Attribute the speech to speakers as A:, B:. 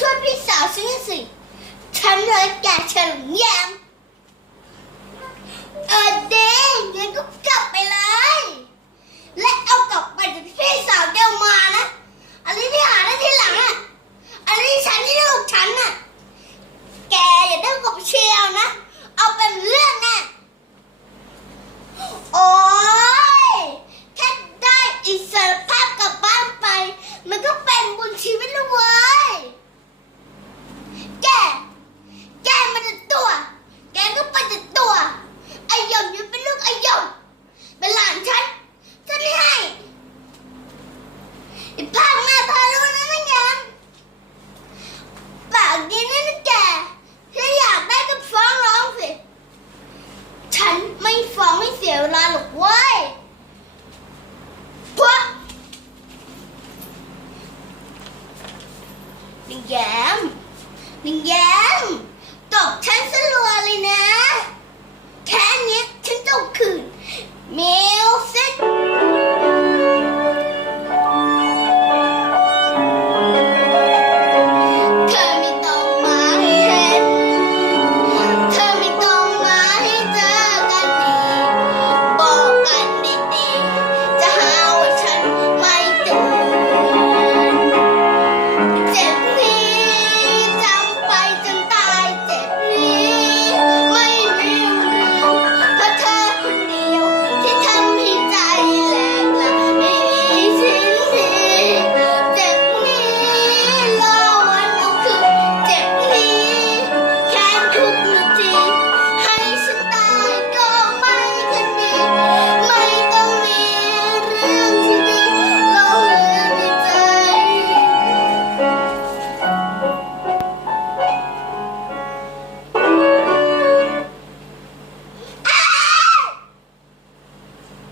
A: ช่วยพี่สาวซื้อสิฉันเลยแกฉันยังเออเด้งงั้นก็กลับไปเลย และเอากลับไปที่พี่สาวแกมานะ อันนี้ที่หาได้ทีหลังอะ อันนี้ฉันที่ลูกฉันอะ แกอย่าได้กบเชียวนะ เอาเป็นเรื่องนะ ไม่ฟังไม่เสียเวลาหรอกเว้ยพวกนิงแย้มนิงแย้มตบฉันสลัวเลยนะ